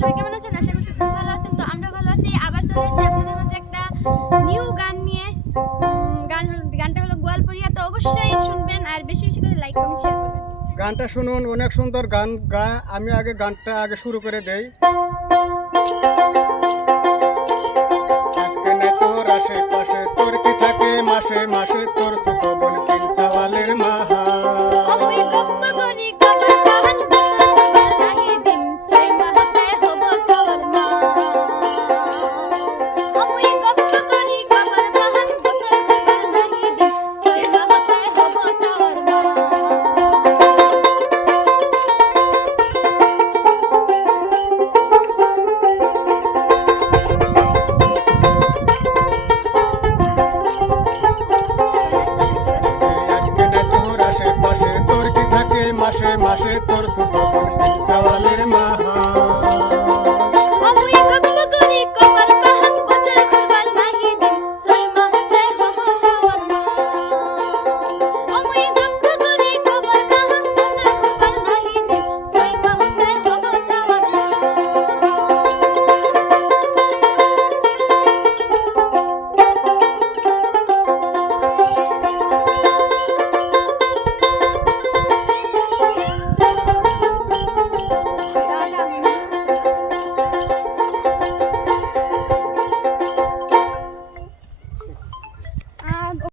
সবাই কেমন আছেন? আশা করছি খুব ভালো আছেন। তো আমরা ভালো আছি। আবার চলে এসেছি আপনাদের মাঝে একটা নিউ গান নিয়ে। গানটা হলো গোয়ালপরিয়া। তো অবশ্যই শুনবেন আর বেশি বেশি করে লাইক কমেন্ট শেয়ার করবেন। গানটা শুনুন, অনেক সুন্দর গান গায়। আমি গানটা শুরু করে দেই। আজকে না তোর আশেপাশে, তোর কি থাকে মাসে মাসে, তোর ছোট বোন